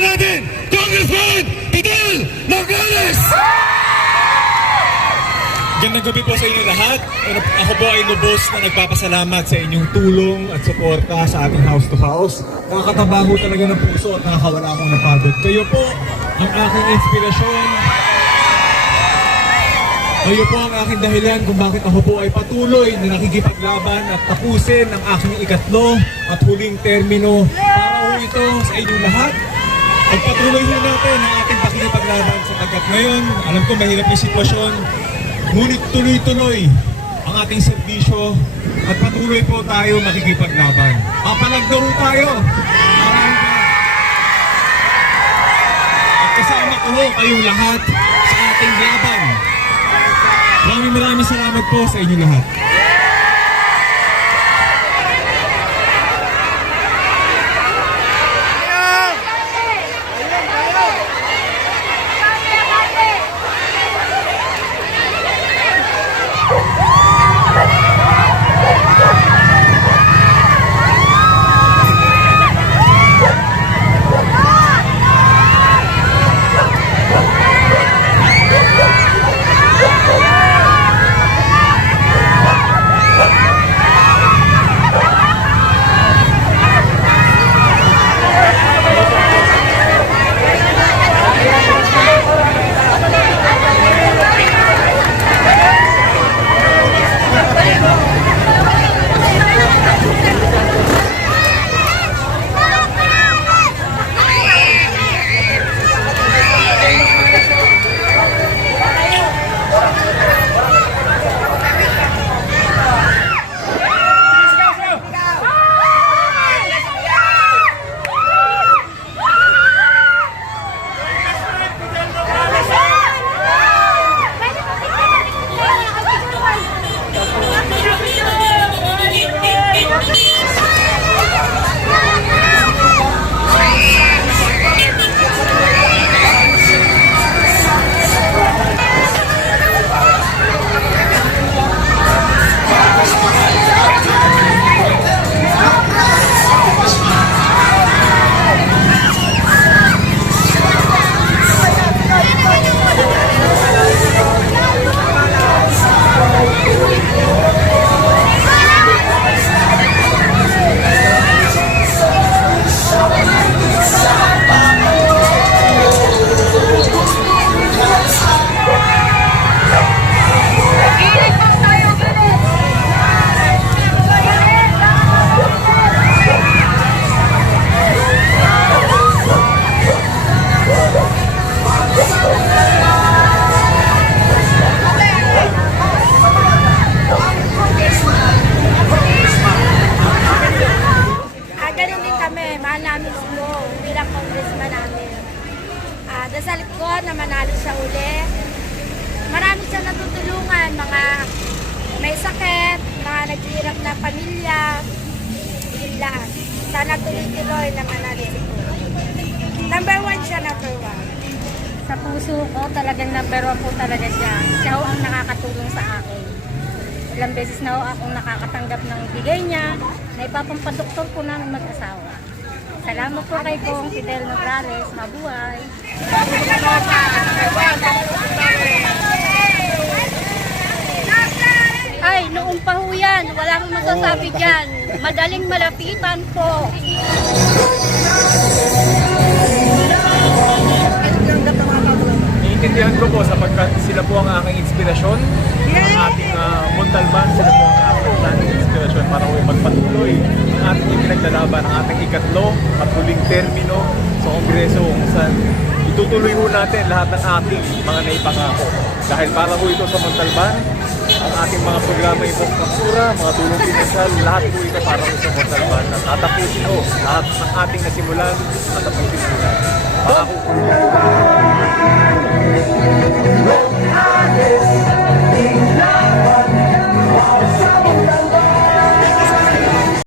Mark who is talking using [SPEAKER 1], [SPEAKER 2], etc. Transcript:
[SPEAKER 1] natin, Congressman Fidel Nogales!
[SPEAKER 2] Gandang gabi po sa inyo lahat. Ano- Ako po ay lubos na nagpapasalamat sa inyong tulong at suporta sa ating house to house. Nakakataba ho talaga ng puso at nakakawala akong napagod. Kayo po ang aking inspirasyon. Kayo po ang aking dahilan kung bakit ako po ay patuloy na nakikipaglaban at tapusin ang aking ikatlo at huling termino para ito sa inyong lahat. Pagpatuloy ho natin ang ating pakikipaglaban sapagkat ngayon, alam ko mahirap yung sitwasyon, ngunit tuloy-tuloy ang ating serbisyo at patuloy po tayo makikipaglaban. Papalag na ho tayo. Maraming. At kasama ko ho kayong lahat sa ating laban. Maraming maraming salamat po sa inyo lahat.
[SPEAKER 3] Kami. Mahal namin si Mo bilang congressman namin. Ah, dasal ko na manalo siya uli. Marami siya natutulungan, mga may sakit, mga naghihirap na pamilya. Yun lang. Sana tuloy-tuloy na manalo si Mo. Number one siya, number one.
[SPEAKER 4] Sa puso ko, talagang number one po talaga siya. Siya ang nakakatulong sa akin. Ilang beses na ho akong nakakatanggap ng bigay niya na ipapampadoktor po namin mag-asawa. Salamat po kay Kong Fidel Nograles. Mabuhay! Ay, noong pa ho yan. Walang masasabi dyan. Madaling malapitan po.
[SPEAKER 2] Naiintindihan ko po sapagkat sila po ang aking inspirasyon. Ang ating uh, Montalban, sila po ang aking ating inspirasyon para po magpatuloy ang ating ipinaglalaban, ang ating ikatlo at huling termino sa Kongreso kung saan itutuloy po natin lahat ng ating mga naipangako. Dahil para po ito sa Montalban, ang ating mga programa infrastruktura, mga tulong pinasal, lahat po ito para po sa Montalban. At tatapusin po lahat ng ating nasimulan at tapusin po natin.